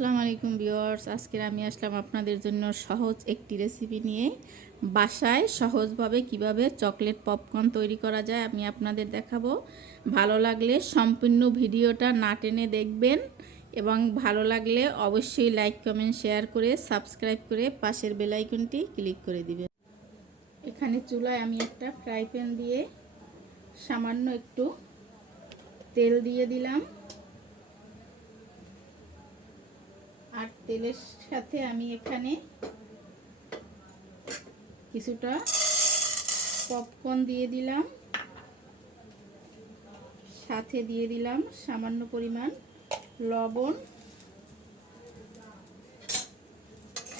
আসসালামু আলাইকুম ভিউয়ার্স। আজকের আমি আসলাম আপনাদের জন্য সহজ একটি রেসিপি নিয়ে। বাসায় সহজভাবে কীভাবে চকলেট পপকর্ন তৈরি করা যায় আমি আপনাদের দেখাবো। ভালো লাগলে সম্পূর্ণ ভিডিওটা না টেনে দেখবেন এবং ভালো লাগলে অবশ্যই লাইক কমেন্ট শেয়ার করে সাবস্ক্রাইব করে পাশের বেলাইকনটি ক্লিক করে দিবেন। এখানে চুলায় আমি একটা ফ্রাই প্যান দিয়ে সামান্য একটু তেল দিয়ে দিলাম। আর তেলের সাথে আমি এখানে কিছুটা পপকর্ন দিয়ে দিলাম। সাথে দিয়ে দিলাম সামান্য পরিমাণ লবণ।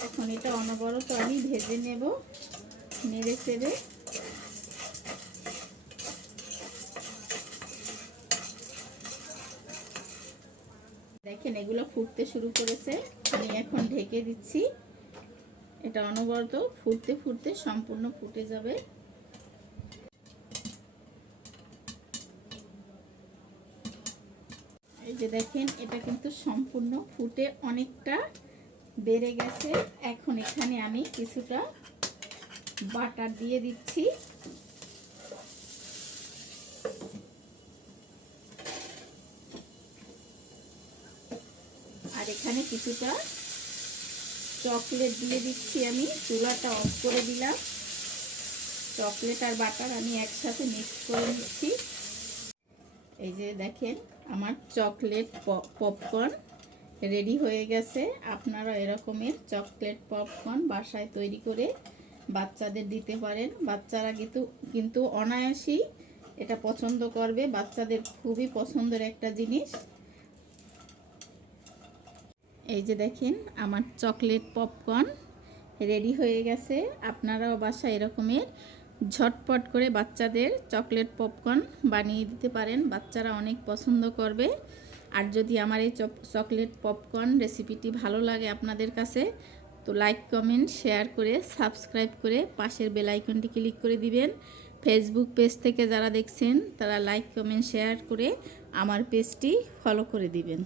এখন এটা অনবরত আমি ভেজে নেব, নেড়ে চেড়ে। দেখেন, এগুলো ফুটতে শুরু করেছে। আমি এখন ঢেকে দিচ্ছি। এটা অনবরত ফুটতে ফুটতে সম্পূর্ণ ফুটে যাবে। এই যে দেখেন, এটা কিন্তু সম্পূর্ণ ফুটে অনেকটা বেড়ে গেছে। এখন এখানে আমি কিছুটা বাটার দিয়ে দিচ্ছি। এখানে কিছুটা চকলেট দিয়ে দিচ্ছি আমি। চুলাটা অফ করে দিলাম। চকলেট আর বাটার আমি একসাথে মিক্স করে নিচ্ছি। এই যে দেখেন, আমার চকলেট পপকর্ন রেডি হয়ে গেছে। আপনারা এরকমের চকলেট পপকর্ন বাসায় তৈরি করে বাচ্চাদের দিতে পারেন। বাচ্চারা কিন্তু কিন্তু অনায়াসই এটা পছন্দ করবে। বাচ্চাদের খুবই পছন্দের একটা জিনিস। এই যে দেখেন, আমার চকলেট পপকর্ন রেডি হয়ে গেছে। আপনারাও বাসায় এরকমের ঝটপট করে বাচ্চাদের চকলেট পপকর্ন বানিয়ে দিতে পারেন। বাচ্চারা অনেক পছন্দ করবে। আর যদি আমার এই চকলেট পপকর্ন রেসিপিটি ভালো লাগে আপনাদের কাছে, তো লাইক, কমেন্ট, শেয়ার করে, সাবস্ক্রাইব করে পাশের বেলাইকনটি ক্লিক করে দিবেন। ফেসবুক পেজ থেকে যারা দেখছেন, তারা লাইক, কমেন্ট, শেয়ার করে আমার পেজটি ফলো করে দিবেন।